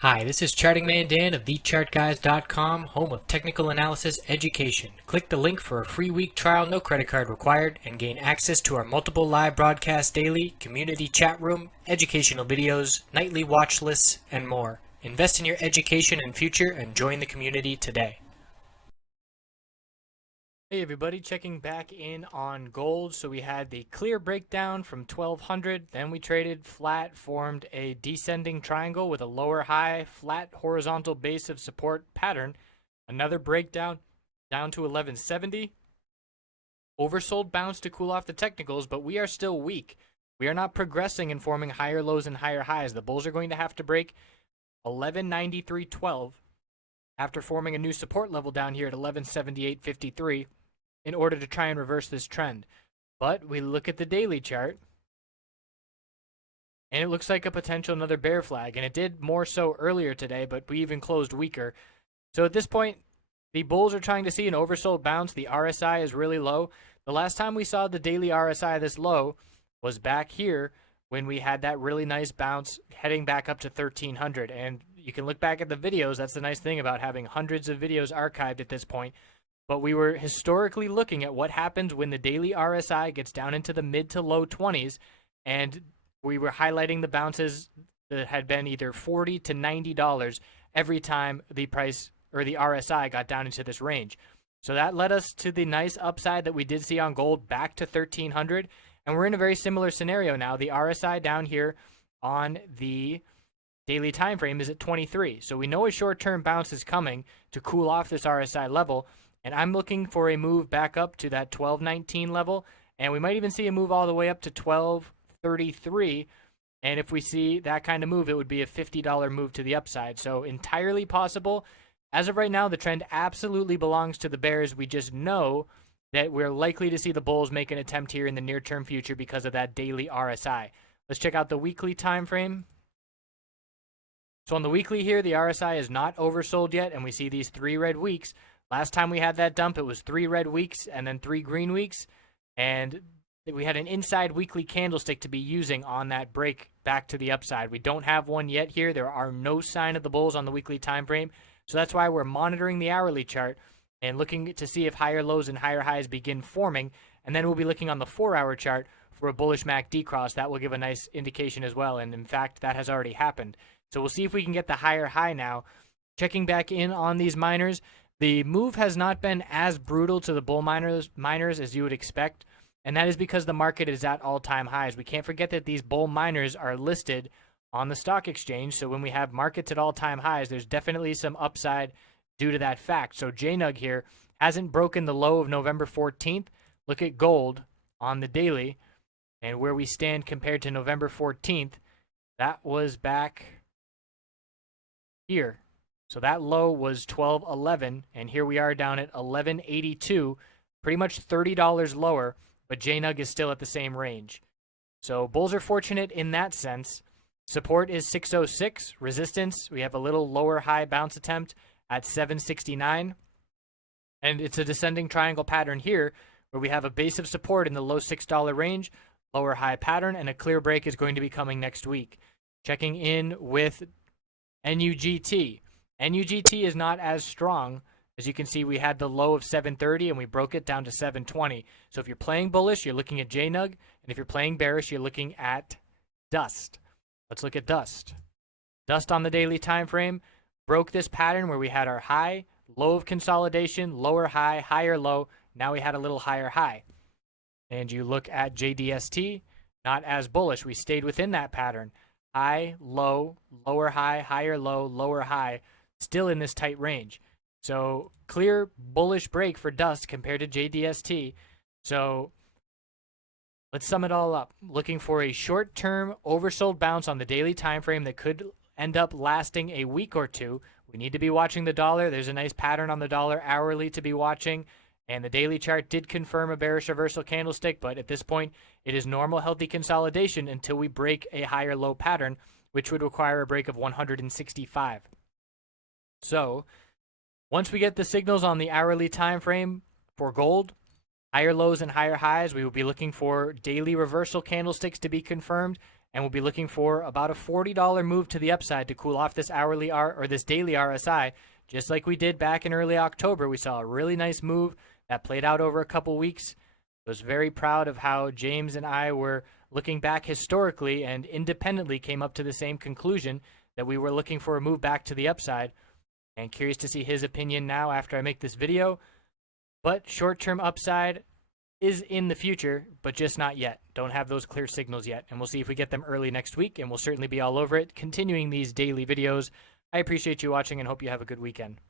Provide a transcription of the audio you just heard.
Hi, this is Charting Man Dan of TheChartGuys.com, home of technical analysis education. Click the link for a free week trial, no credit card required, and gain access to our multiple live broadcasts daily, community chat room, educational videos, nightly watch lists, and more. Invest in your education and future and join the community today. Hey everybody, checking back in on gold. So we had the clear breakdown from 1200, then we traded flat, formed a descending triangle with a lower high, flat horizontal base of support pattern. Another breakdown down to 1170. Oversold bounce to cool off the technicals, but we are still weak. We are not progressing and forming higher lows and higher highs. The bulls are going to have to break 1193.12 after forming a new support level down here at 1178.53. In order to try and reverse this trend. But we look at the daily chart, and it looks like a potential another bear flag, and it did more so earlier today, but we even closed weaker. So at this point, the bulls are trying to see an oversold bounce. The RSI is really low. The last time we saw the daily RSI this low was back here when we had that really nice bounce heading back up to 1300. And you can look back at the videos. That's the nice thing about having hundreds of videos archived at this point. But we were historically looking at what happens when the daily RSI gets down into the mid to low 20s, and we were highlighting the bounces that had been either $40 to $90 every time the price or the RSI got down into this range. So that led us to the nice upside that we did see on gold back to 1300, and we're in a very similar scenario now. The RSI down here on the daily time frame is at 23. So we know a short-term bounce is coming to cool off this RSI level. And I'm looking for a move back up to that 1219 level. And we might even see a move all the way up to 1233. And if we see that kind of move, it would be a $50 move to the upside. So entirely possible. As of right now, the trend absolutely belongs to the bears. We just know that we're likely to see the bulls make an attempt here in the near-term future because of that daily RSI. Let's check out the weekly time frame. So on the weekly here, the RSI is not oversold yet, and we see these 3 red weeks. Last time we had that dump, it was 3 red weeks and then 3 green weeks. And we had an inside weekly candlestick to be using on that break back to the upside. We don't have one yet here. There are no sign of the bulls on the weekly time frame. So that's why we're monitoring the hourly chart and looking to see if higher lows and higher highs begin forming. And then we'll be looking on the 4-hour chart for a bullish MACD cross. That will give a nice indication as well. And in fact, that has already happened. So we'll see if we can get the higher high now. Checking back in on these miners. The move has not been as brutal to the bull miners as you would expect, and that is because the market is at all-time highs. We can't forget that these bull miners are listed on the stock exchange, so when we have markets at all-time highs, there's definitely some upside due to that fact. So JNUG here hasn't broken the low of November 14th. Look at gold on the daily, and where we stand compared to November 14th, that was back here. So that low was 1211, and here we are down at 1182, pretty much $30 lower, but JNUG is still at the same range. So bulls are fortunate in that sense. Support is 606. Resistance, we have a little lower high bounce attempt at 769. And it's a descending triangle pattern here where we have a base of support in the low $6 range, lower high pattern, and a clear break is going to be coming next week. Checking in with NUGT. NUGT is not as strong. As you can see, we had the low of 730 and we broke it down to 720. So if you're playing bullish, you're looking at JNUG, and if you're playing bearish, you're looking at Dust. Let's look at Dust. Dust on the daily time frame broke this pattern where we had our high, low of consolidation, lower high, higher low. Now we had a little higher high. And you look at JDST, not as bullish. We stayed within that pattern. High, low, lower high, higher low, lower high. Still in this tight range. So clear bullish break for Dust compared to JDST. So let's sum it all up. Looking for a short-term oversold bounce on the daily time frame that could end up lasting a week or two. We need to be watching the dollar. There's a nice pattern on the dollar hourly to be watching. And the daily chart did confirm a bearish reversal candlestick, but at this point, it is normal healthy consolidation until we break a higher low pattern, which would require a break of 165. So once we get the signals on the hourly time frame for gold, higher lows and higher highs, we will be looking for daily reversal candlesticks to be confirmed, and we'll be looking for about a $40 move to the upside to cool off this this daily RSI, just like we did back in early October. We saw a really nice move that played out over a couple weeks. I was very proud of how James and I were looking back historically and independently came up to the same conclusion that we were looking for a move back to the upside. And curious to see his opinion now after I make this video. But short-term upside is in the future, but just not yet. Don't have those clear signals yet. And we'll see if we get them early next week, and we'll certainly be all over it, continuing these daily videos. I appreciate you watching and hope you have a good weekend.